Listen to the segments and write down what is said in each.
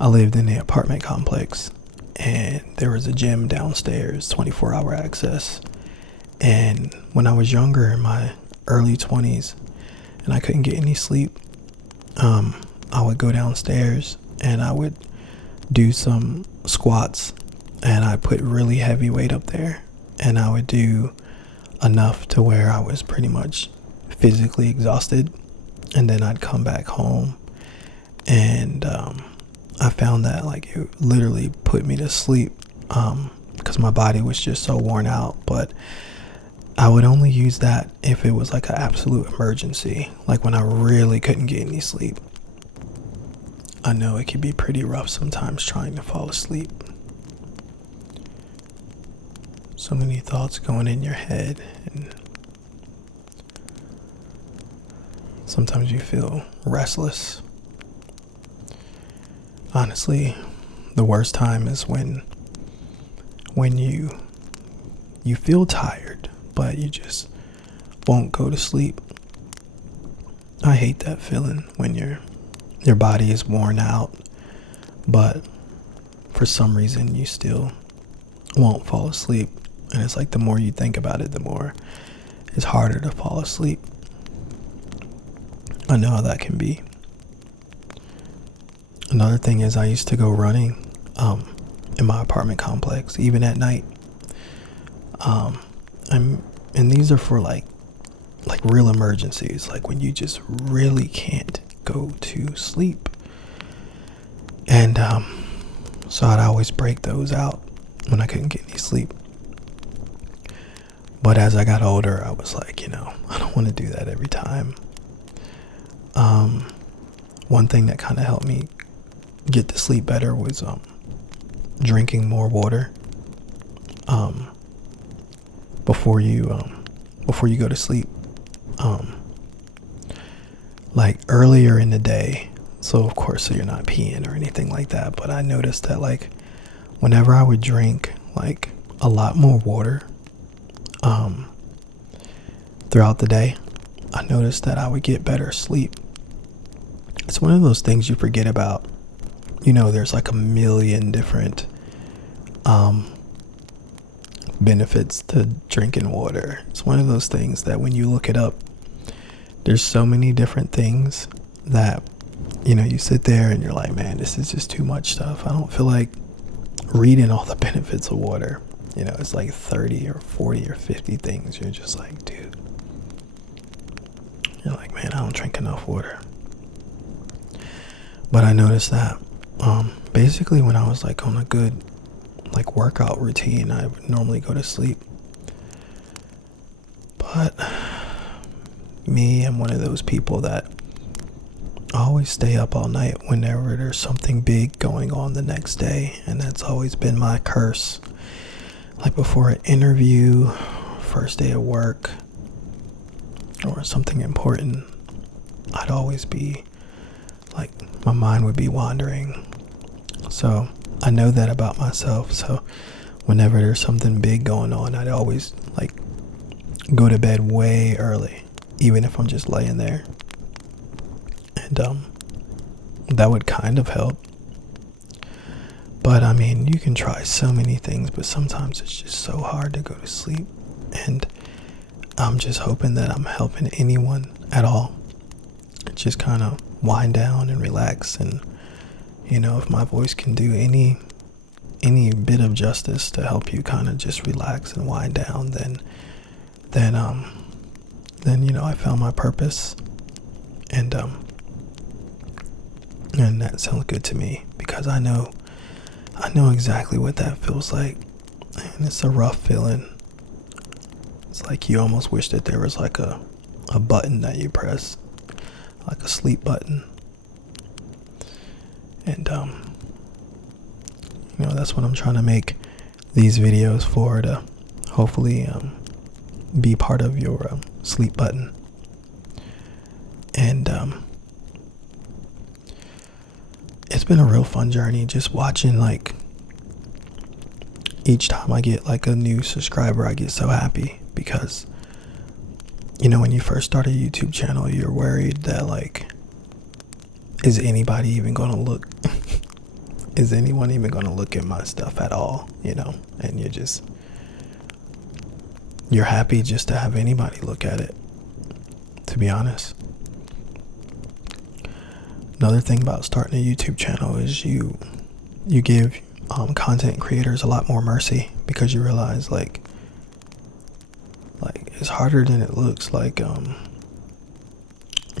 I lived in the apartment complex, and there was a gym downstairs, 24-hour access. And when I was younger, in my early 20s, and I couldn't get any sleep, I would go downstairs and I would do some squats, and I put really heavy weight up there, and I would do enough to where I was pretty much physically exhausted, and then I'd come back home, and I found that like it literally put me to sleep, because my body was just so worn out. But I would only use that if it was like an absolute emergency, like when I really couldn't get any sleep. I know it can be pretty rough sometimes trying to fall asleep. So many thoughts going in your head, and sometimes you feel restless. Honestly, the worst time is when you feel tired, but you just won't go to sleep. I hate that feeling when your body is worn out, but for some reason you still won't fall asleep. And it's like the more you think about it, the more it's harder to fall asleep. I know how that can be. Another thing is I used to go running in my apartment complex, even at night. And these are for like real emergencies, like when you just really can't go to sleep. And so I'd always break those out when I couldn't get any sleep. But as I got older, I was like, I don't want to do that every time. One thing that kind of helped me get to sleep better was drinking more water before you go to sleep. Like earlier in the day, so of course, so you're not peeing or anything like that. But I noticed that like whenever I would drink like a lot more water throughout the day, I noticed that I would get better sleep. It's one of those things you forget about. There's like a million different benefits to drinking water. It's one of those things that when you look it up, there's so many different things that you sit there and you're like, man, this is just too much stuff. I don't feel like reading all the benefits of water. It's like 30 or 40 or 50 things. You're just like, dude, you're like, man, I don't drink enough water. But I noticed that basically when I was like on a good like workout routine, I would normally go to sleep. But me, I'm one of those people that always stay up all night whenever there's something big going on the next day, and that's always been my curse. Like before an interview, first day of work, or something important, I'd always be like, my mind would be wandering. So I know that about myself. So whenever there's something big going on, I'd always like go to bed way early, even if I'm just laying there. And that would kind of help. But I mean, you can try so many things, but sometimes it's just so hard to go to sleep. And I'm just hoping that I'm helping anyone at all just kind of wind down and relax. And if my voice can do any bit of justice to help you kind of just relax and wind down, then I found my purpose. And that sounds good to me, because I know exactly what that feels like. And it's a rough feeling. It's like you almost wish that there was like a button that you press, like a sleep button. And that's what I'm trying to make these videos for, to hopefully be part of your sleep button. And it's been a real fun journey, just watching, like, each time I get like a new subscriber, I get so happy, because when you first start a YouTube channel, you're worried that like, is anybody even gonna look? is anyone even going to look at my stuff at all, and you're happy just to have anybody look at it, to be honest. Another thing about starting a YouTube channel is you give content creators a lot more mercy, because you realize like it's harder than it looks. Like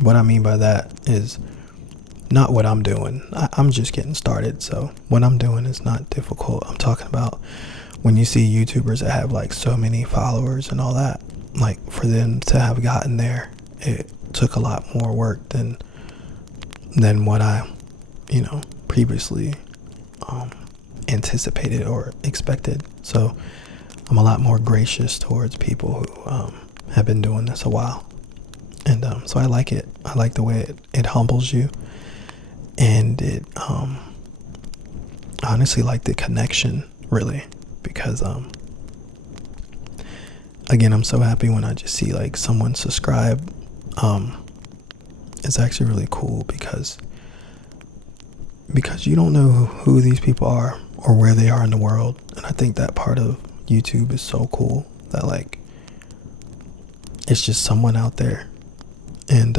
what I mean by that is not what I'm doing. I'm just getting started, so what I'm doing is not difficult. I'm talking about when you see YouTubers that have like so many followers and all that, like for them to have gotten there, it took a lot more work than what I previously anticipated or expected. So I'm a lot more gracious towards people who have been doing this a while, and so I like it. I like the way it humbles you, and it honestly like the connection, really, because again, I'm so happy when I just see like someone subscribe. It's actually really cool because you don't know who these people are or where they are in the world. And I think that part of YouTube is so cool, that like it's just someone out there, and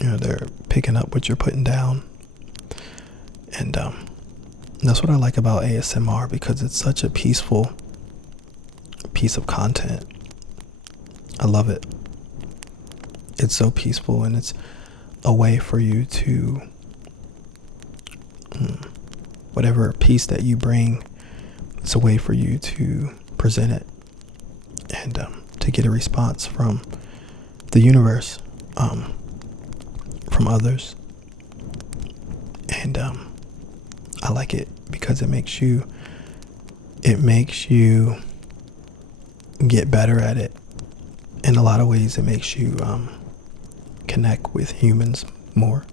they're picking up what you're putting down. And that's what I like about ASMR, because it's such a peaceful piece of content. I love it. It's so peaceful, and it's a way for you to whatever piece that you bring, it's a way for you to present it, and to get a response from the universe, from others. And I like it because it makes you get better at it. In a lot of ways, it makes you connect with humans more.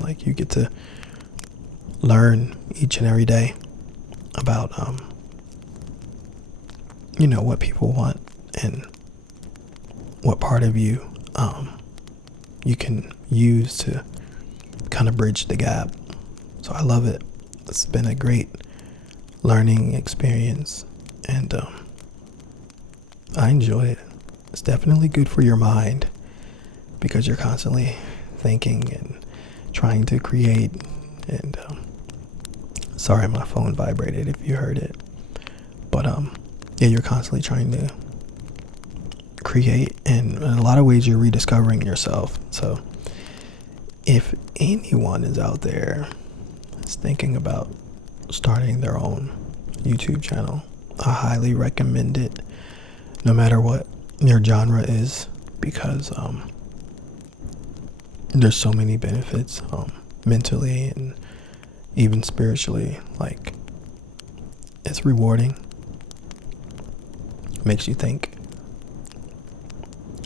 Like you get to learn each and every day about what people want, and what part of you you can use to kind of bridge the gap. So I love it. It's been a great learning experience, and I enjoy it. It's definitely good for your mind, because you're constantly thinking and trying to create. And sorry, my phone vibrated if you heard it. But yeah, you're constantly trying to create, and in a lot of ways you're rediscovering yourself. So if anyone is out there is thinking about starting their own YouTube channel, I highly recommend it, no matter what your genre is, because there's so many benefits mentally and even spiritually. Like, it's rewarding, makes you think.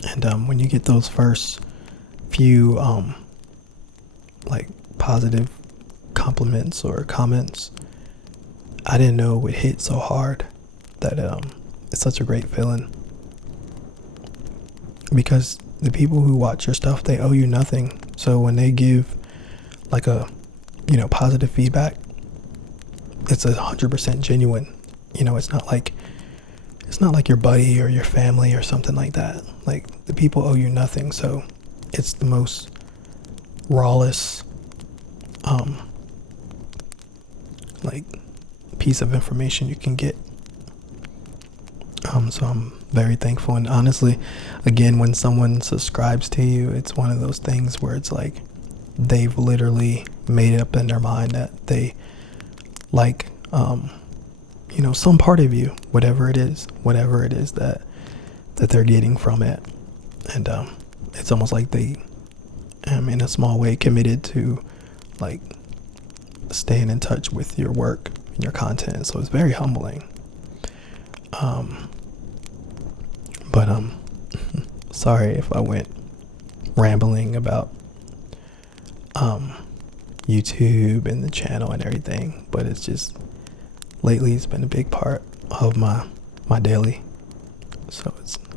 And when you get those first few like positive compliments or comments, I didn't know it would hit so hard. That it's such a great feeling, because the people who watch your stuff, they owe you nothing. So when they give like a positive feedback, it's 100% genuine. It's not like your buddy or your family or something like that. Like, the people owe you nothing. So it's the most rawest like piece of information you can get. So I'm very thankful. And honestly, again, when someone subscribes to you, it's one of those things where it's like they've literally made it up in their mind that they like some part of you, whatever it is that they're getting from it. And it's almost like they in a small way committed to like staying in touch with your work and your content. So it's very humbling. But sorry if I went rambling about YouTube and the channel and everything, but it's just lately it's been a big part of my daily. So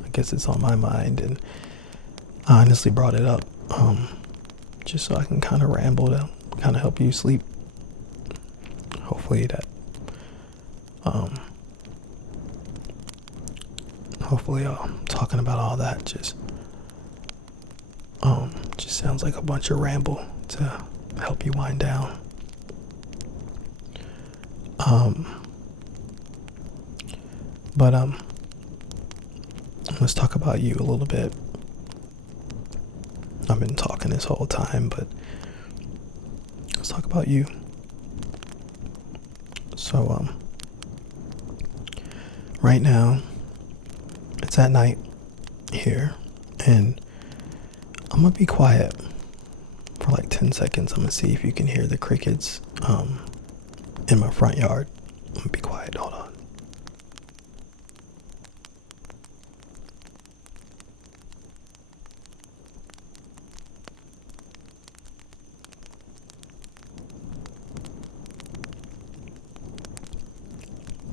I guess it's on my mind, and I honestly brought it up just so I can kind of ramble to kind of help you sleep. hopefully that um hopefully talking about all that just sounds like a bunch of ramble to help you wind down. But let's talk about you a little bit. I've been talking this whole time, but let's talk about you. So right now it's at night here, and I'm gonna be quiet for like 10 seconds. I'm gonna see if you can hear the crickets in my front yard. I'm gonna be quiet. Hold on.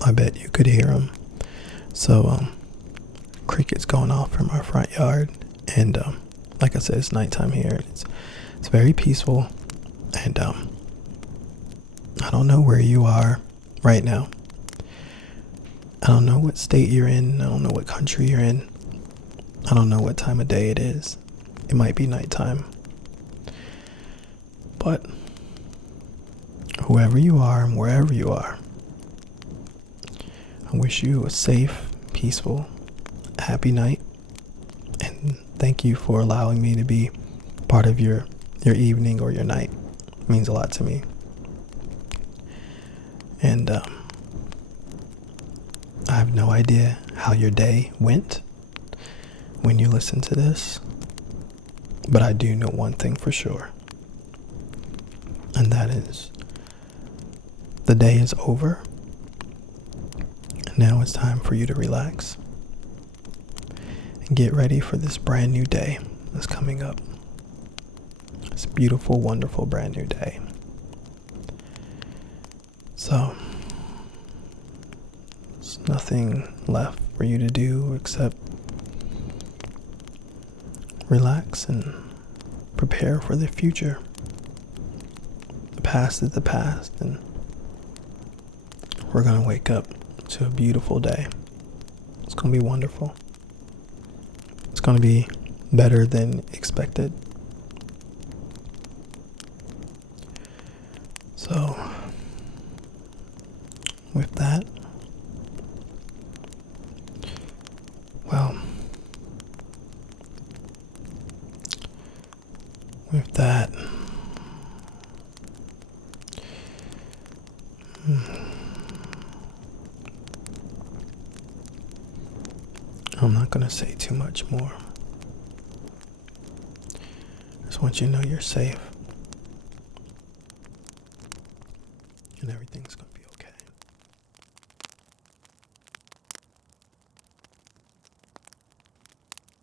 I bet you could hear them. So crickets going off in my front yard, and like I said, it's nighttime here, and it's very peaceful. And I don't know where you are right now. I don't know what state you're in. I don't know what country you're in. I don't know what time of day it is. It might be nighttime. But whoever you are and wherever you are, I wish you a safe, peaceful, happy night. And thank you for allowing me to be part of your evening or your night. It means a lot to me. And I have no idea how your day went when you listen to this, but I do know one thing for sure, and that is the day is over, and now it's time for you to relax and get ready for this brand new day that's coming up. This beautiful, wonderful, brand new day. So, there's nothing left for you to do except relax and prepare for the future. The past is the past, and we're gonna wake up to a beautiful day. It's gonna be wonderful. It's gonna be better than expected. So, with that, well, with that, I'm not going to say too much more. I just want you to know you're safe and everything's good.